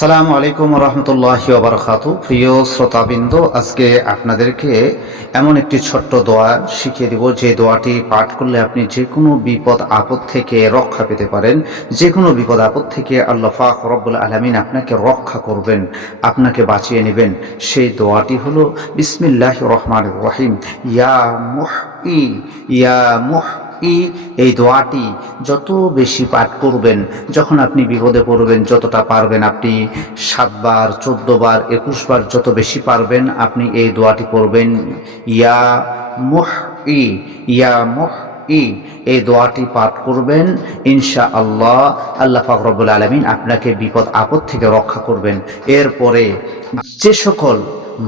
সালামু আলাইকুম রহমতুল্লাহ বারকাত প্রিয় শ্রোতাবৃন্দ, আজকে আপনাদেরকে এমন একটি ছোট্ট দোয়া শিখিয়ে দেব। যে দোয়াটি পাঠ করলে আপনি যে কোনো বিপদ আপদ থেকে রক্ষা পেতে পারেন। যে কোনো বিপদ আপদ থেকে আল্লাহ ফাক রব্বুল আলমিন আপনাকে রক্ষা করবেন, আপনাকে বাঁচিয়ে নেবেন। সেই দোয়াটি হলো বিসমিল্লাহ রহমান রহিম। ইয়া মুহ ইয়া মুহ ই এই দোয়াটি যত বেশি পাঠ করবেন, যখন আপনি বিপদে পড়বেন, যতটা পারবেন আপনি সাতবার, চোদ্দবার, একুশবার যত বেশি পারবেন আপনি এই দোয়াটি করবেন। ইয়া মুহ ই ইয়া মুহ ই এই দোয়াটি পাঠ করবেন। ইনশা আল্লাহ আল্লাহ ফাকরবুল আলমিন আপনাকে বিপদ, আপদ থেকে রক্ষা করবেন। এরপরে যে সকল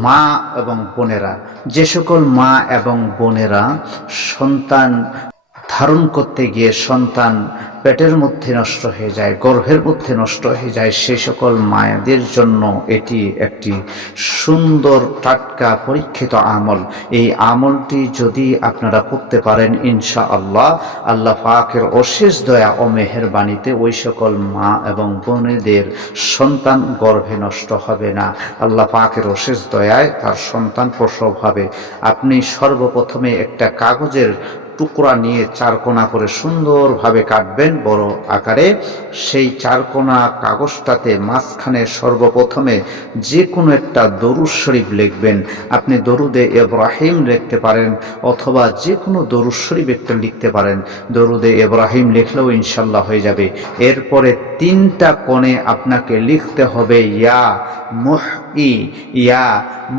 মা এবং বোনেরা, যে সকল মা এবং বোনেরা সন্তান ধারণ করতে গিয়ে সন্তান পেটের মধ্যে নষ্ট হয়ে যায়, গর্ভের মধ্যে নষ্ট হয়ে যায় সেই সকল মায়েদের জন্য এটি একটি সুন্দর টাটকা পরীক্ষিত আমল। এই আমলটি যদি আপনারা করতে পারেন ইনশা আল্লাহ আল্লাহ পাকের অশেষ দয়া ও মেহেরবাণীতে ওই সকল মা এবং বোনেদের সন্তান গর্ভে নষ্ট হবে না। আল্লাহ পাকের অশেষ দয়ায় তার সন্তান প্রসব হবে। আপনি সর্বপ্রথমে একটা কাগজের টুকরা নিয়ে চারকোনা করে সুন্দরভাবে কাটবেন বড় আকারে। সেই চারকোনা কাগজটাতে মাঝখানে সর্বপ্রথমে যে কোনো একটা দরুদ শরীফ লিখবেন। আপনি দরুদে এব্রাহিম লিখতে পারেন অথবা যে কোনো দরুদ শরীফ একটা লিখতে পারেন। দরুদে এব্রাহিম লিখলেও ইনশাল্লাহ হয়ে যাবে। এরপরে তিনটা কোণে আপনাকে লিখতে হবে, ইয়া মুহ ই ইয়া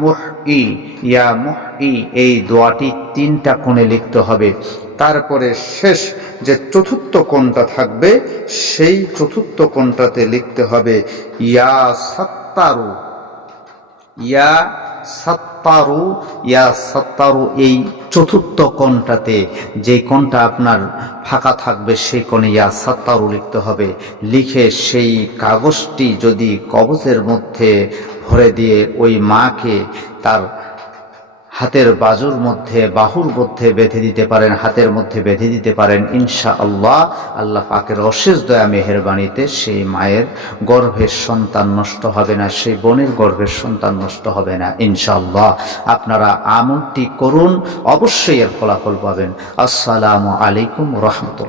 মুহ ই ইয়া মুহ ই এই দোয়াটি তিনটা কোণে লিখতে হবে। তারপরে শেষ যে চতুর্থ কোণটা থাকবে, সেই চতুর্থ কোণটাতে লিখতে হবে, ইয়া সত্তারু। ইয়া সত্তারু ইয়া সত্তারু এই চতুর্থ কোণটাতে, যে কোণটা আপনার ফাঁকা থাকবে, সেই কোণে ইয়া সত্তারু লিখতে হবে। লিখে সেই কাগজটি যদি কবজের মধ্যে ভরে দিয়ে ওই মাকে তার হাতের বাজুর মধ্যে, বাহুর মধ্যে বেঁধে দিতে পারেন, হাতের মধ্যে বেঁধে দিতে পারেন ইনশা আল্লাহ আল্লাহ পাকের অশেষ দয়া মেহেরবাণীতে সেই মায়ের গর্ভের সন্তান নষ্ট হবে না, সেই বোনের গর্ভের সন্তান নষ্ট হবে না, ইনশাআল্লাহ। আপনারা আমলটি করুন, অবশ্যই এর ফলাফল পাবেন। আসসালামু আলাইকুম রহমতুল্লাহ।